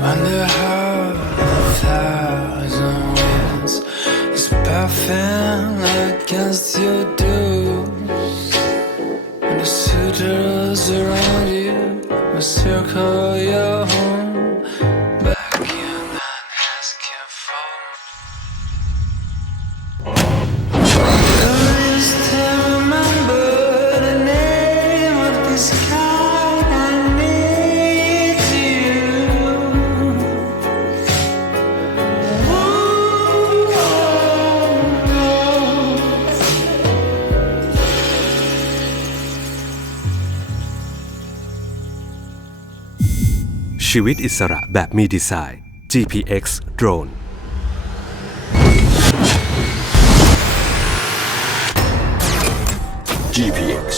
Under her thousand winds, it's puffing against your dues. And the suitors around you will circle your home. Back in and asking for just to remember the name of this guy. I need you. Ooh. ชีวิตอิสระแบบมีดีไซน์ Gpx Drone Gpx